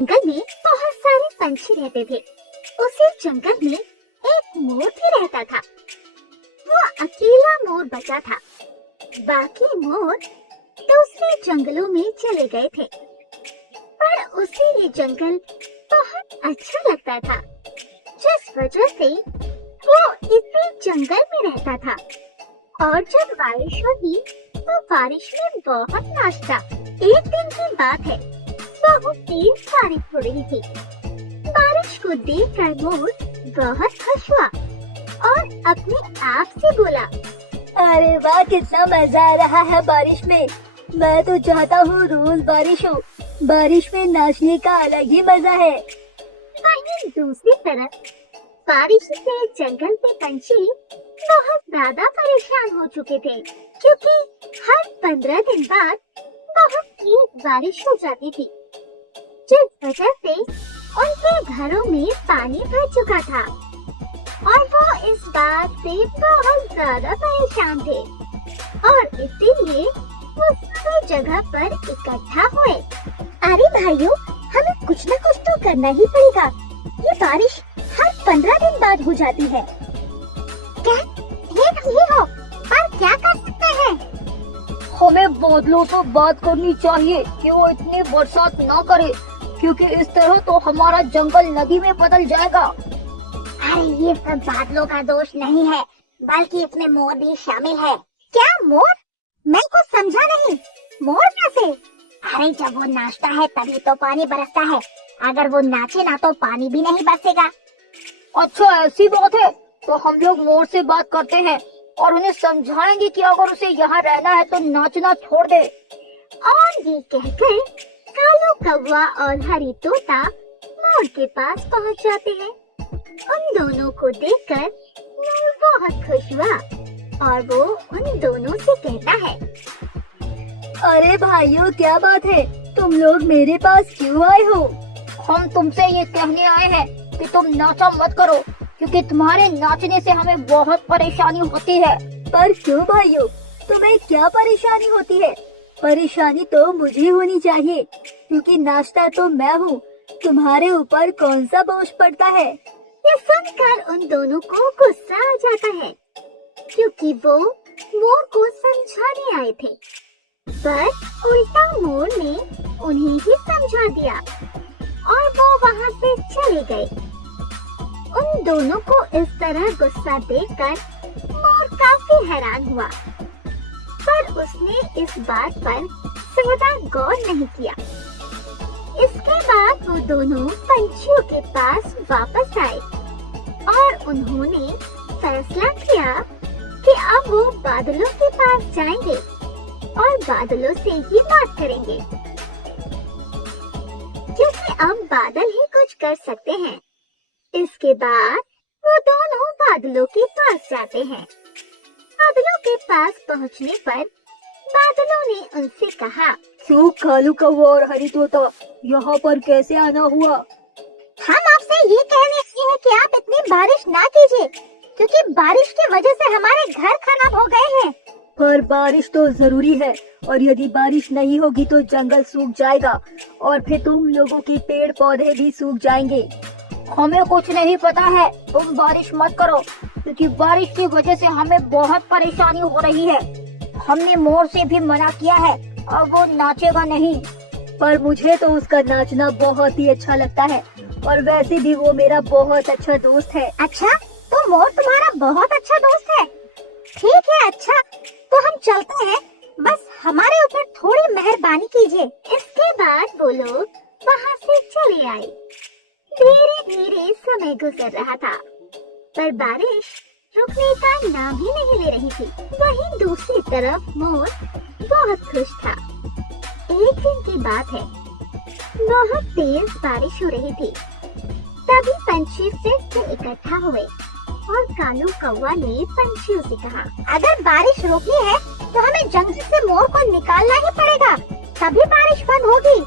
जंगल में बहुत सारे पंछी रहते थे। उसी जंगल में एक मोर भी रहता था। वो अकेला मोर बचा था। बाकी मोर दूसरे जंगलों में चले गए थे, पर उसे ये जंगल बहुत अच्छा लगता था, जिस वजह से वो इसी जंगल में रहता था। और जब बारिश होती तो बारिश में बहुत नाचता। एक दिन की बात है, बहुत तेज बारिश हो रही थी। बारिश को देखकर मोर बहुत खुश हुआ और अपने आप से बोला, अरे वाह, कितना मजा आ रहा है बारिश में। मैं तो चाहता हूँ रोज बारिश हो। बारिश में नाचने का अलग ही मजा है। वहीं दूसरी तरफ बारिश से जंगल के पंछी बहुत ज्यादा परेशान हो चुके थे, क्योंकि हर 15 दिन बाद बहुत तेज बारिश हो जाती थी, जिस वजह से उनके घरों में पानी भर चुका था और वो इस बात से बहुत ज्यादा परेशान थे और इसीलिए वो सभी जगह पर इकट्ठा हुए। अरे भाइयों, हमें कुछ न कुछ तो करना ही पड़ेगा। ये बारिश हर 15 दिन बाद हो जाती है। क्या ये नहीं हो, पर क्या कर सकते हैं? हमें बादलों से बात करनी चाहिए कि वो इतनी बरसात ना करे, क्योंकि इस तरह तो हमारा जंगल नदी में बदल जाएगा। अरे ये सब बादलों का दोष नहीं है, बल्कि इसमें मोर भी शामिल है। क्या मोर? मैं कुछ समझा नहीं। मोर कैसे? अरे जब वो नाचता है तभी तो पानी बरसता है। अगर वो नाचे ना तो पानी भी नहीं बरसेगा। अच्छा, ऐसी बात है तो हम लोग मोर से बात करते हैं और उन्हें समझाएंगे कि अगर उसे यहाँ रहना है तो नाचना छोड़ दे। और ये कहकर कालू कौवा और हरी तोता मोर के पास पहुँच जाते हैं। उन दोनों को देखकर मोर बहुत खुश हुआ और वो उन दोनों से कहता है, अरे भाइयों, क्या बात है? तुम लोग मेरे पास क्यों आए हो? हम तुमसे ये कहने आए हैं कि तुम नाचा मत करो, क्योंकि तुम्हारे नाचने से हमें बहुत परेशानी होती है। पर क्यों भाइयों, तुम्हें क्या परेशानी होती है? परेशानी तो मुझे होनी चाहिए, क्योंकि नाचता तो मैं हूँ। तुम्हारे ऊपर कौन सा बोझ पड़ता है? ये सुनकर उन दोनों को गुस्सा आ जाता है, क्योंकि वो मोर को समझाने आए थे, पर उल्टा मोर ने उन्हें ही समझा दिया और वो वहाँ से चले गए। उन दोनों को इस तरह गुस्सा देखकर मोर काफी हैरान हुआ, पर उसने इस बात पर ज्यादा गौर नहीं किया। इसके बाद वो दोनों पंछियों के पास वापस आए और उन्होंने फैसला किया कि अब वो बादलों के पास जाएंगे और बादलों से ही बात करेंगे, क्योंकि अब बादल ही कुछ कर सकते हैं। इसके बाद वो दोनों बादलों के पास जाते हैं। बादलों के पास पहुंचने पर बादलों ने उनसे कहा, क्यों कालू कौवा और हरी तोता, यहाँ पर कैसे आना हुआ? हम आपसे ये कहने आए हैं कि आप इतनी बारिश ना कीजिए, क्योंकि बारिश की वजह से हमारे घर खराब हो गए हैं। पर बारिश तो जरूरी है, और यदि बारिश नहीं होगी तो जंगल सूख जाएगा और फिर तुम लोगों के पेड़ पौधे भी सूख जाएंगे। हमें कुछ नहीं पता है, तुम बारिश मत करो, क्योंकि बारिश की वजह से हमें बहुत परेशानी हो रही है। हमने मोर से भी मना किया है, अब वो नाचेगा नहीं। पर मुझे तो उसका नाचना बहुत ही अच्छा लगता है, और वैसे भी वो मेरा बहुत अच्छा दोस्त है। अच्छा, तो मोर तुम्हारा बहुत अच्छा दोस्त है? ठीक है, अच्छा तो हम चलते हैं, बस हमारे ऊपर थोड़ी मेहरबानी कीजिए। इसके बाद वो लोग वहाँ से चले आए। धीरे धीरे समय गुजर रहा था, पर बारिश रुकने का नाम ही नहीं ले रही थी। वहीं दूसरी तरफ मोर बहुत खुश था। एक दिन की बात है, बहुत तेज बारिश हो रही थी। तभी पंछी फिर से इकट्ठा हुए और कालू कौवा ने पंछियों से कहा, अगर बारिश रोकनी है तो हमें जंगल से मोर को निकालना ही पड़ेगा, तभी बारिश बंद होगी।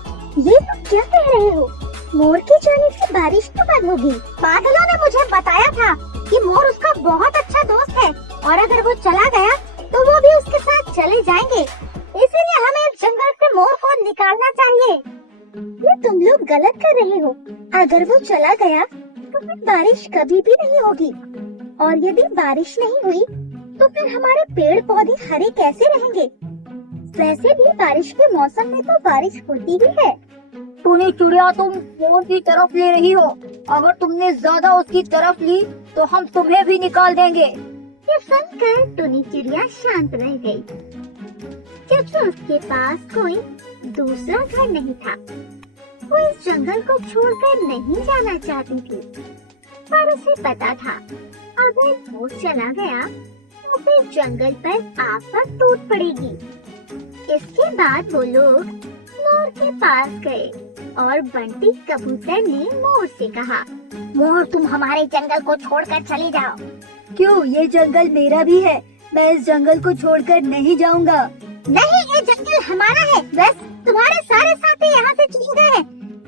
ये तुम क्या कह रहे हो? मोर के जाने से बारिश तो बंद होगी। बादलों ने मुझे बताया था कि मोर उसका बहुत अच्छा दोस्त है, और अगर वो चला गया तो वो भी उसके साथ चले जाएंगे। इसीलिए हमें इस जंगल से मोर को निकालना चाहिए। ये तुम लोग गलत कर रहे हो। अगर वो चला गया तो फिर बारिश कभी भी नहीं होगी, और यदि बारिश नहीं हुई तो फिर हमारे पेड़ पौधे हरे कैसे रहेंगे? वैसे भी बारिश के मौसम में तो बारिश होती ही है। टुनी चिड़िया, तुम मोर की तरफ ले रही हो। अगर तुमने ज्यादा उसकी तरफ ली तो हम तुम्हें भी निकाल देंगे। ये सुनकर टुनी चिड़िया शांत रह गई, क्योंकि उसके पास कोई दूसरा घर नहीं था। वो इस जंगल को छोड़कर नहीं जाना चाहती थी, पर उसे पता था अगर वो चला गया तो फिर जंगल पर आफत टूट पड़ेगी। इसके बाद वो लोग मोर के पास गए और बंटी कबूतर ने मोर से कहा, मोर, तुम हमारे जंगल को छोड़कर चली जाओ। क्यों? ये जंगल मेरा भी है। मैं इस जंगल को छोड़कर नहीं जाऊंगा। नहीं, ये जंगल हमारा है। बस तुम्हारे सारे साथी यहाँ से चले गए हैं,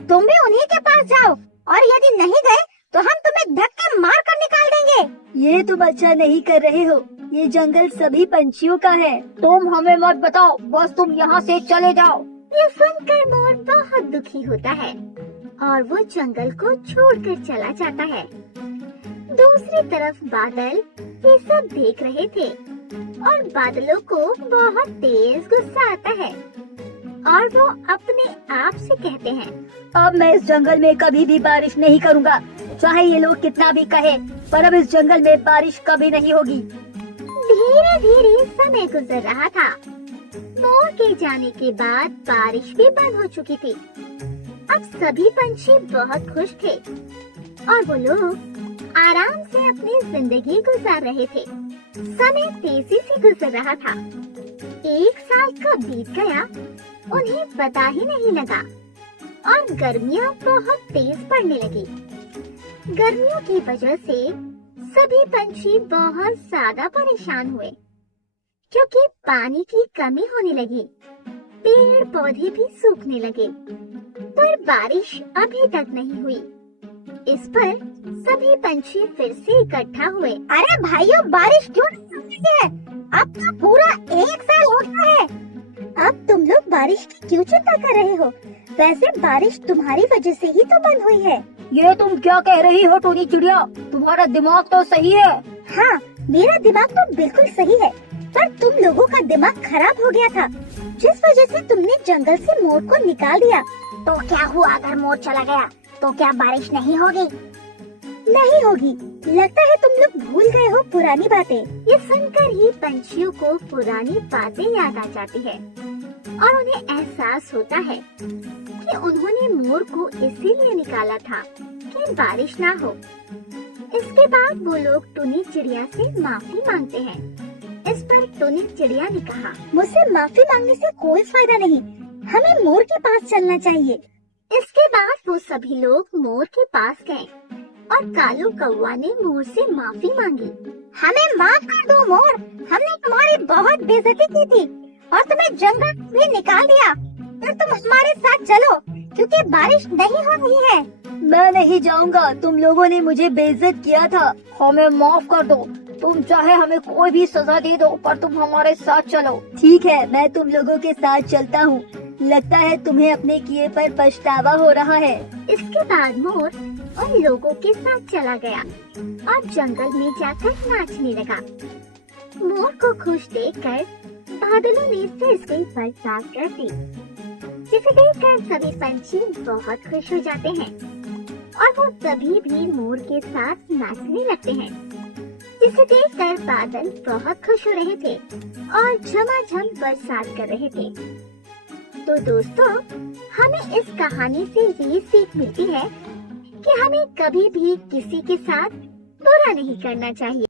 तुम भी उन्हीं के पास जाओ, और यदि नहीं गए तो हम तुम्हें धक्के मार कर निकाल देंगे। ये तुम अच्छा नहीं कर रहे हो। ये जंगल सभी पंछियों का है। तुम हमें मत बताओ, बस तुम यहाँ से चले जाओ। ये सुनकर मोर बहुत दुखी होता है और वो जंगल को छोड़कर चला जाता है। दूसरी तरफ बादल ये सब देख रहे थे और बादलों को बहुत तेज गुस्सा आता है और वो अपने आप से कहते हैं, अब मैं इस जंगल में कभी भी बारिश नहीं करूँगा। चाहे ये लोग कितना भी कहे, पर अब इस जंगल में बारिश कभी नहीं होगी। धीरे धीरे समय गुजर रहा था। मोर के जाने के बाद बारिश भी बंद हो चुकी थी। अब सभी पंछी बहुत खुश थे और वो लोग आराम से अपनी जिंदगी गुजार रहे थे। समय तेजी से गुजर रहा था। 1 साल कब बीत गया उन्हें पता ही नहीं लगा और गर्मियाँ बहुत तेज पड़ने लगी। गर्मियों की वजह से सभी पंछी बहुत ज्यादा परेशान हुए, क्योंकि पानी की कमी होने लगी। पेड़ पौधे भी सूखने लगे, पर बारिश अभी तक नहीं हुई। इस पर सभी पंछी फिर से इकट्ठा हुए। अरे भाइयों, बारिश क्यों नहीं हो रही है? अब तो पूरा 1 साल हो गया है। अब तुम लोग बारिश की क्यों चिंता कर रहे हो? वैसे बारिश तुम्हारी वजह से ही तो बंद हुई है। ये तुम क्या कह रही हो टोनी चिड़िया? तुम्हारा दिमाग तो सही है। हाँ, मेरा दिमाग तो बिल्कुल सही है, पर तुम लोगों का दिमाग खराब हो गया था, जिस वजह से तुमने जंगल से मोर को निकाल दिया। तो क्या हुआ अगर मोर चला गया तो क्या बारिश नहीं होगी? नहीं होगी। लगता है तुम लोग भूल गए हो पुरानी बातें। ये सुनकर ही पंछियों को पुरानी बातें याद आ जाती है और उन्हें एहसास होता है कि उन्होंने मोर को इसीलिए निकाला था कि बारिश ना हो। इसके बाद वो लोग टुनी चिड़िया से माफी मांगते हैं। इस पर टुनी चिड़िया ने कहा, मुझसे माफी मांगने से कोई फायदा नहीं, हमें मोर के पास चलना चाहिए। इसके बाद वो सभी लोग मोर के पास गए और कालू कौवा ने मोर से माफी मांगी। हमें माफ कर दो मोर, हमने तुम्हारी बहुत बेइज्जती की थी और तुम्हें जंगल में निकाल दिया। फिर तुम हमारे साथ चलो, क्योंकि बारिश नहीं हो रही है। मैं नहीं जाऊंगा। तुम लोगों ने मुझे बेइज्जत किया था, हमें माफ कर दो। तुम चाहे हमें कोई भी सजा दे दो, पर तुम हमारे साथ चलो। ठीक है, मैं तुम लोगों के साथ चलता हूँ। लगता है तुम्हें अपने किए पर पछतावा हो रहा है। इसके बाद मोर उन लोगों के साथ चला गया और जंगल में जाकर नाचने लगा। मोर को खुश देखकर बादलों ने फिर से बरसात कर दी, जिसे देखकर सभी पंछी बहुत खुश हो जाते हैं और वो सभी भी मोर के साथ नाचने लगते हैं, जिसे देखकर बादल बहुत खुश हो रहे थे और झमाझम बरसात कर रहे थे। तो दोस्तों, हमें इस कहानी से ये सीख मिलती है कि हमें कभी भी किसी के साथ बुरा नहीं करना चाहिए।